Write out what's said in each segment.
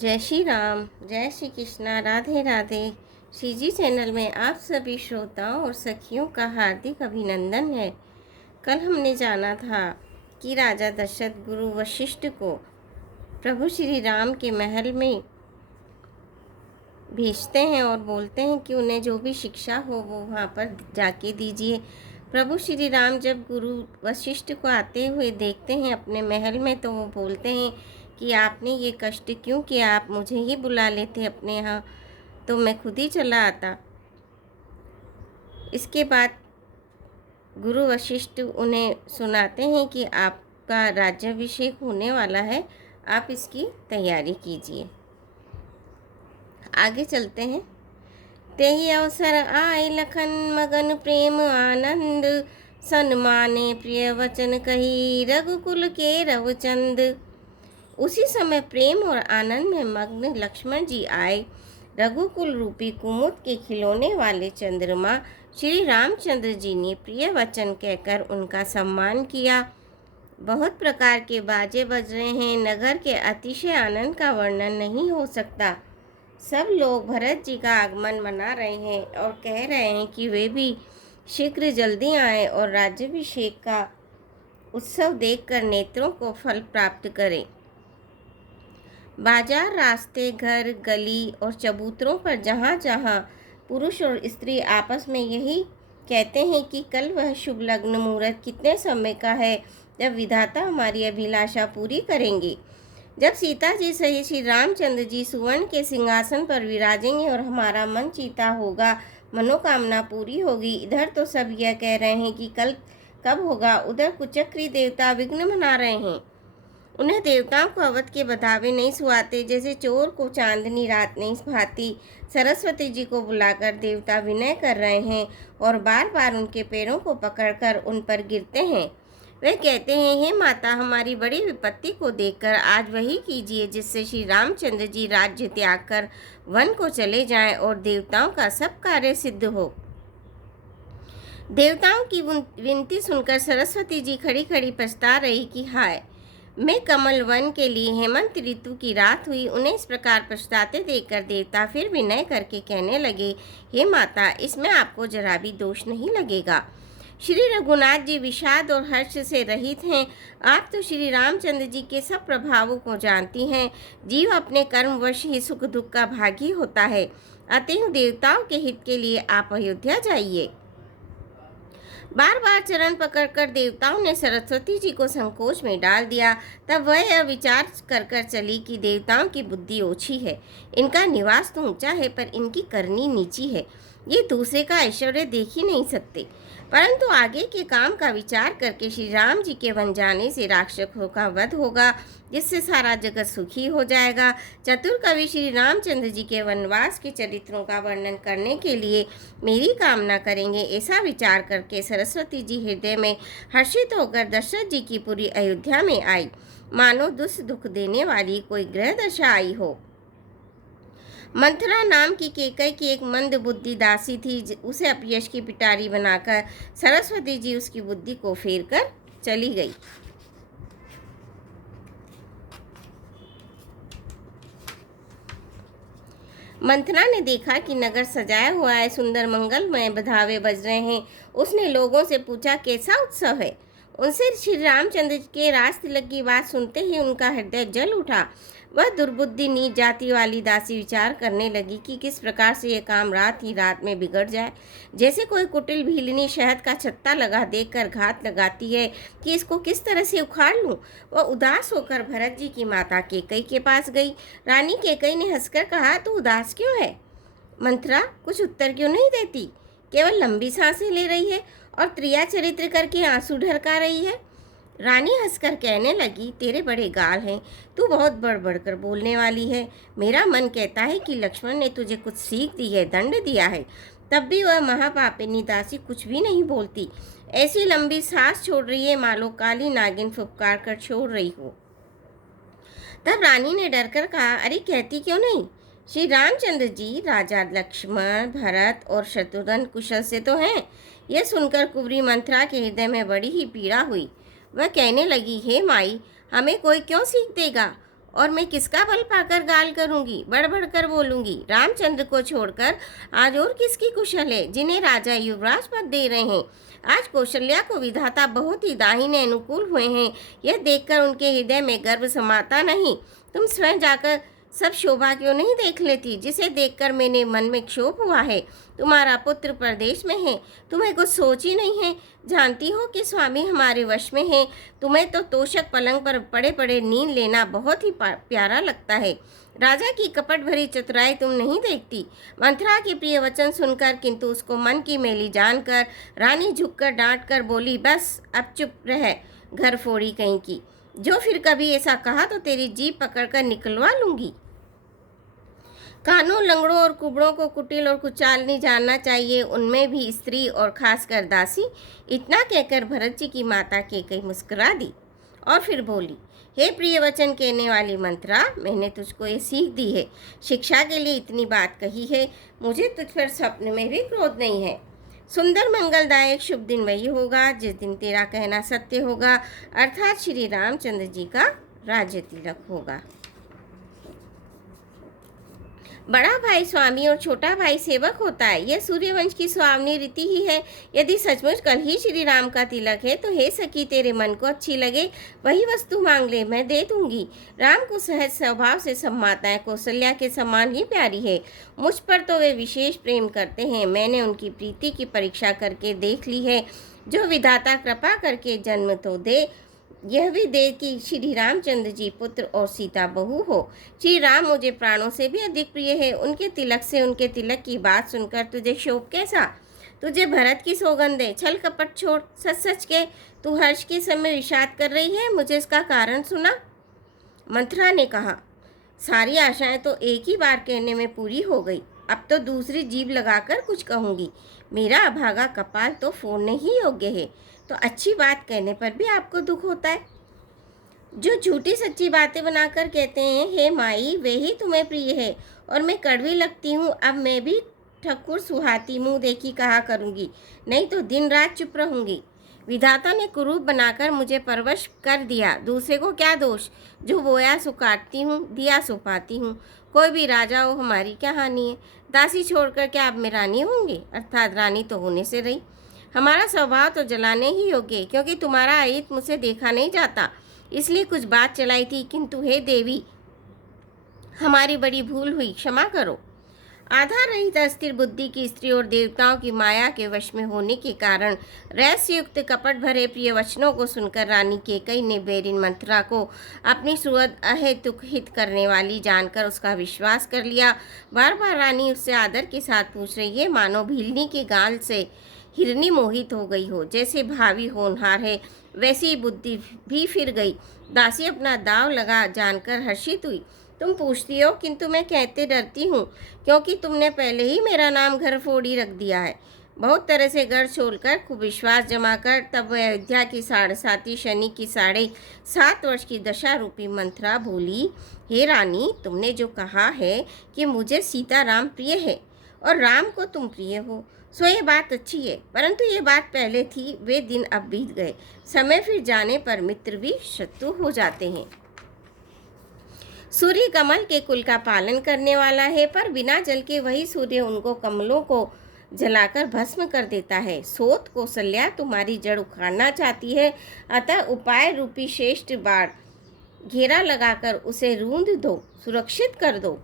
जय श्री राम, जय श्री कृष्णा, राधे राधे। श्री जी चैनल में आप सभी श्रोताओं और सखियों का हार्दिक अभिनंदन है। कल हमने जाना था कि राजा दशरथ गुरु वशिष्ठ को प्रभु श्री राम के महल में भेजते हैं और बोलते हैं कि उन्हें जो भी शिक्षा हो वो वहाँ पर जाके दीजिए। प्रभु श्री राम जब गुरु वशिष्ठ को आते हुए देखते हैं अपने महल में, तो वो बोलते हैं कि आपने ये कष्ट क्यों किया, आप मुझे ही बुला लेते अपने यहाँ, तो मैं खुद ही चला आता। इसके बाद गुरु वशिष्ठ उन्हें सुनाते हैं कि आपका राज्याभिषेक होने वाला है, आप इसकी तैयारी कीजिए। आगे चलते हैं। तेहि अवसर आए लखन मगन प्रेम आनंद, सन्माने प्रिय वचन कही रघुकुल के रवचंद। उसी समय प्रेम और आनंद में मग्न लक्ष्मण जी आए। रघुकुल रूपी कुमुद के खिलौने वाले चंद्रमा श्री रामचंद्र जी ने प्रिय वचन कहकर उनका सम्मान किया। बहुत प्रकार के बाजे बज रहे हैं, नगर के अतिशय आनंद का वर्णन नहीं हो सकता। सब लोग भरत जी का आगमन मना रहे हैं और कह रहे हैं कि वे भी शीघ्र जल्दी आएं और राज्याभिषेक का उत्सव देखकर नेत्रों को फल प्राप्त करें। बाजार, रास्ते, घर, गली और चबूतरों पर जहाँ जहाँ पुरुष और स्त्री आपस में यही कहते हैं कि कल वह शुभ लग्न मुहूर्त कितने समय का है जब विधाता हमारी अभिलाषा पूरी करेंगे, जब सीता जी सहित श्री रामचंद्र जी सुवर्ण के सिंहासन पर विराजेंगे और हमारा मन चीता होगा, मनोकामना पूरी होगी। इधर तो सब यह कह रहे हैं कि कल कब होगा, उधर कुचक्री देवता विघ्न मना रहे हैं। उन्हें देवताओं को अवध के बधावे नहीं सुहाते, जैसे चोर को चांदनी रात नहीं भाती। सरस्वती जी को बुलाकर देवता विनय कर रहे हैं और बार बार उनके पैरों को पकड़कर उन पर गिरते हैं। वे कहते हैं, हे माता, हमारी बड़ी विपत्ति को देखकर आज वही कीजिए जिससे श्री रामचंद्र जी राज्य त्याग कर वन को चले जाएं और देवताओं का सब कार्य सिद्ध हो। देवताओं की विनती सुनकर सरस्वती जी खड़ी खड़ी पछता रही कि हाय, मैं कमल वन के लिए हेमंत ऋतु की रात हुई। उन्हें इस प्रकार पछताते देखकर देवता फिर विनय करके कहने लगे, हे माता, इसमें आपको जरा भी दोष नहीं लगेगा। श्री रघुनाथ जी विषाद और हर्ष से रहित हैं। आप तो श्री रामचंद्र जी के सब प्रभावों को जानती हैं। जीव अपने कर्मवश ही सुख दुख का भागी होता है। अतएव देवताओं के हित के लिए आप अयोध्या जाइए। बार बार चरण पकड़कर देवताओं ने सरस्वती जी को संकोच में डाल दिया। तब वह यह विचार कर चली कि देवताओं की बुद्धि ओछी है, इनका निवास तो ऊंचा है पर इनकी करनी नीची है। ये दूसरे का ऐश्वर्य देख ही नहीं सकते। परंतु आगे के काम का विचार करके श्री राम जी के वन जाने से राक्षसों का वध होगा, जिससे सारा जगत सुखी हो जाएगा। चतुर कवि श्री रामचंद्र जी के वनवास के चरित्रों का वर्णन करने के लिए मेरी कामना करेंगे। ऐसा विचार करके सरस्वती जी हृदय में हर्षित होकर दशरथ जी की पूरी अयोध्या में आई, मानो दुख देने वाली कोई ग्रह दशा आई हो। मंथरा नाम की केकई की एक मंद बुद्धि दासी थी। उसे अपयश की पिटारी बनाकर सरस्वती जी उसकी बुद्धि को फेर कर चली गई। मंथरा ने देखा कि नगर सजाया हुआ है, सुंदर मंगलमय बधावे बज रहे हैं। उसने लोगों से पूछा, कैसा उत्सव है। उनसे श्री रामचंद्र के राज तिलक की बात सुनते ही उनका हृदय जल उठा। वह दुर्बुद्धि नीच जाति वाली दासी विचार करने लगी कि किस प्रकार से यह काम रात ही रात में बिगड़ जाए। जैसे कोई कुटिल भीलनी शहद का छत्ता लगा देखकर घात लगाती है कि इसको किस तरह से उखाड़ लूं। वह उदास होकर भरत जी की माता केकई के पास गई। रानी केकई ने हंसकर कहा, तू उदास क्यों है? मंथरा कुछ उत्तर क्यों नहीं देती? केवल लंबी सांसें ले रही है और त्रिया चरित्र करके आंसू ढरका रही है। रानी हंसकर कहने लगी, तेरे बड़े गाल हैं, तू बहुत बढ़ कर बोलने वाली है। मेरा मन कहता है कि लक्ष्मण ने तुझे कुछ सीख दी है, दंड दिया है, तब भी वह महापापिनी दासी कुछ भी नहीं बोलती। ऐसी लंबी सांस छोड़ रही है मानो काली नागिन फुफकार कर छोड़ रही हो। तब रानी ने डरकर कहा, अरे कहती क्यों नहीं? श्री रामचंद्र जी, राजा लक्ष्मण, भरत और शत्रुघ्न कुशल से तो हैं। यह सुनकर कुंवरी मंथरा के हृदय में बड़ी ही पीड़ा हुई। वह कहने लगी, हे माई, हमें कोई क्यों सीख देगा और मैं किसका बल पाकर गाल करूंगी, बढ़ बढ़ कर बोलूंगी। रामचंद्र को छोड़कर आज और किसकी कुशल है जिन्हें राजा युवराज पद दे रहे हैं। आज कौशल्या को विधाता बहुत ही दाहिने अनुकूल हुए हैं। यह देखकर उनके हृदय में गर्व समाता नहीं। तुम स्वयं जाकर सब शोभा क्यों नहीं देख लेती, जिसे देखकर मेरे मन में क्षोभ हुआ है। तुम्हारा पुत्र परदेश में है, तुम्हें कुछ सोच ही नहीं है। जानती हो कि स्वामी हमारे वश में है। तुम्हें तो तोशक पलंग पर पड़े पड़े नींद लेना बहुत ही प्यारा लगता है। राजा की कपट भरी चतुराई तुम नहीं देखती। मंथरा के प्रिय वचन सुनकर, किंतु उसको मन की मैली जानकर, रानी झुककर डांट कर बोली, बस अब चुप रह, घर फोड़ी कहीं की। जो फिर कभी ऐसा कहा तो तेरी जीभ पकड़कर निकलवा लूंगी। कानों, लंगड़ों और कुबड़ों को कुटिल और कुचाल नहीं जानना चाहिए, उनमें भी स्त्री और खासकर दासी। इतना कहकर भरत जी की माता केकई मुस्कुरा दी और फिर बोली, हे प्रिय वचन कहने वाली मंत्रा, मैंने तुझको ये सीख दी है, शिक्षा के लिए इतनी बात कही है। मुझे तुझ पर स्वप्न में भी क्रोध नहीं है। सुंदर मंगलदायक शुभ दिन वही होगा जिस दिन तेरा कहना सत्य होगा, अर्थात श्री रामचंद्र जी का राज्य तिलक होगा। बड़ा भाई स्वामी और छोटा भाई सेवक होता है, यह सूर्यवंश की सुहावनी रीति ही है। यदि सचमुच कल ही श्री राम का तिलक है तो हे सखी, तेरे मन को अच्छी लगे वही वस्तु मांग ले, मैं दे दूंगी। राम को सहज स्वभाव से सब माताएं कौशल्या के समान ही प्यारी है। मुझ पर तो वे विशेष प्रेम करते हैं। मैंने उनकी प्रीति की परीक्षा करके देख ली है। जो विधाता कृपा करके जन्म तो दे, यह भी दे कि श्री रामचंद्र जी पुत्र और सीता बहू हो। श्री राम मुझे प्राणों से भी अधिक प्रिय है। उनके तिलक की बात सुनकर तुझे शोक कैसा? तुझे भरत की सौगंध है। छल कपट छोड़, सच सच के तू हर्ष के समय विषाद कर रही है, मुझे इसका कारण सुना। मंथरा ने कहा, सारी आशाएं तो एक ही बार कहने में पूरी हो गई, अब तो दूसरी जीभ लगाकर कुछ कहूँगी। मेरा अभागा कपाल तो फोड़ने ही योग्य है, तो अच्छी बात कहने पर भी आपको दुख होता है। जो झूठी सच्ची बातें बनाकर कहते हैं, हे माई, वे ही तुम्हें प्रिय है और मैं कड़वी लगती हूँ। अब मैं भी ठकुर सुहाती मुँह देखी कहा करूँगी, नहीं तो दिन रात चुप रहूँगी। विधाता ने कुरूप बनाकर मुझे परवश कर दिया, दूसरे को क्या दोष? जो बोया सो काटती हूँ, दिया सो पाती हूँ। कोई भी राजा हो, हमारी क्या हानि है? दासी छोड़कर क्या अब मैं रानी होंगी? अर्थात रानी तो होने से रही। हमारा स्वभाव तो जलाने ही योग्य है, क्योंकि तुम्हारा अहित मुझसे देखा नहीं जाता, इसलिए कुछ बात चलाई थी, किंतु हे देवी, हमारी बड़ी भूल हुई, क्षमा करो। आधार रहित अस्थिर बुद्धि की स्त्री और देवताओं की माया के वश में होने के कारण रहस्ययुक्त कपट भरे प्रिय वचनों को सुनकर रानी केकई ने बैरिन मंथरा को अपनी सुहृद अहेतुक हित करने वाली जानकर उसका विश्वास कर लिया। बार बार रानी उससे आदर के साथ पूछ रही है, मानो भीलनी के गाल से हिरनी मोहित हो गई हो। जैसे भावी होनहार है वैसी ही बुद्धि भी फिर गई। दासी अपना दाव लगा जानकर हर्षित हुई। तुम पूछती हो, किंतु मैं कहते डरती हूँ, क्योंकि तुमने पहले ही मेरा नाम घर फोड़ी रख दिया है। बहुत तरह से घर छोड़कर खूब विश्वास जमा कर तब वह अयोध्या की 7.5 शनि की 7.5 वर्ष की दशा रूपी मंथरा बोली, हे रानी, तुमने जो कहा है कि मुझे सीता राम प्रिय है और राम को तुम प्रिय हो, सो ये बात अच्छी है, परंतु ये बात पहले थी, वे दिन अब बीत गए। समय फिर जाने पर मित्र भी शत्रु हो जाते हैं। सूर्य कमल के कुल का पालन करने वाला है, पर बिना जल के वही सूर्य उनको कमलों को जलाकर भस्म कर देता है। सोत कौशल्या तुम्हारी जड़ उखाड़ना चाहती है, अतः उपाय रूपी श्रेष्ठ बाण घेरा लगाकर उसे रूंध दो, सुरक्षित कर दो।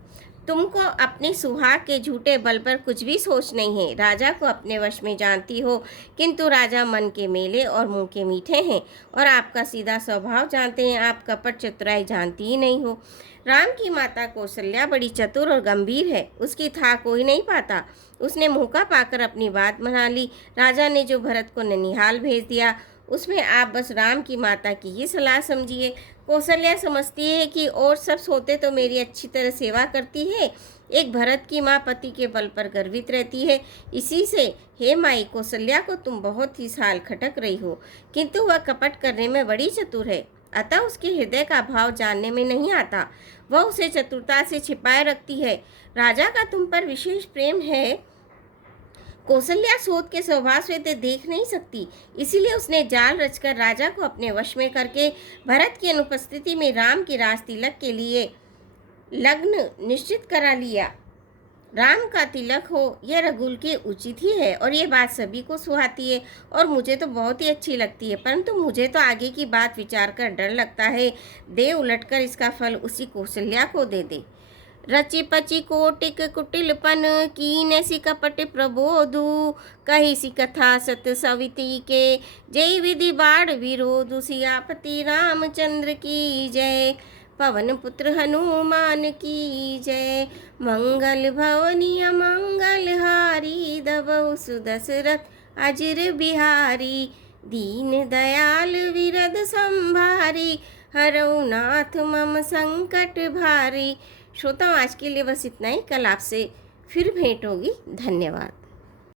तुमको अपनी सुहाग के झूठे बल पर कुछ भी सोच नहीं है। राजा को अपने वश में जानती हो, किंतु राजा मन के मेले और मुंह के मीठे हैं, और आपका सीधा स्वभाव जानते हैं। आप कपट चतुराई जानती ही नहीं हो। राम की माता कौशल्या बड़ी चतुर और गंभीर है, उसकी था कोई नहीं पाता। उसने मौका पाकर अपनी बात बना ली। राजा ने जो भरत को ननिहाल भेज दिया, उसमें आप बस राम की माता की ही सलाह समझिए। कौशल्या समझती है कि और सब सोते तो मेरी अच्छी तरह सेवा करती है, एक भरत की माँ पति के बल पर गर्वित रहती है। इसी से हे माई, कौशल्या को तुम बहुत ही साल खटक रही हो, किंतु वह कपट करने में बड़ी चतुर है, अतः उसके हृदय का भाव जानने में नहीं आता। वह उसे चतुरता से छिपाए रखती है। राजा का तुम पर विशेष प्रेम है, कौशल्या शोध के स्वभाव से तो देख नहीं सकती, इसीलिए उसने जाल रचकर राजा को अपने वश में करके भरत की अनुपस्थिति में राम के राज तिलक के लिए लग्न निश्चित करा लिया। राम का तिलक हो यह रघुल के उचित ही है और ये बात सभी को सुहाती है और मुझे तो बहुत ही अच्छी लगती है, परंतु मुझे तो आगे की बात विचार कर डर लगता है। दे उलटकर इसका फल उसी कौशल्या को दे दे। रचि पचि कोटिक कुटिलपन कीन सी कपट प्रबोधु कही सी कथा सत सविती के जय विधि बाढ़ विरोधु सियापति रामचंद्र की जय। पवन पुत्र हनुमान की जय। मंगल भवनीय मंगल हारी दबहु सुदशरथ अजिर बिहारी दीन दयाल विरद संभारी हरऊ नाथ मम संकट भारी। श्रोताओं, आज के लिए बस इतना ही। कल आपसे फिर भेंट होगी। धन्यवाद।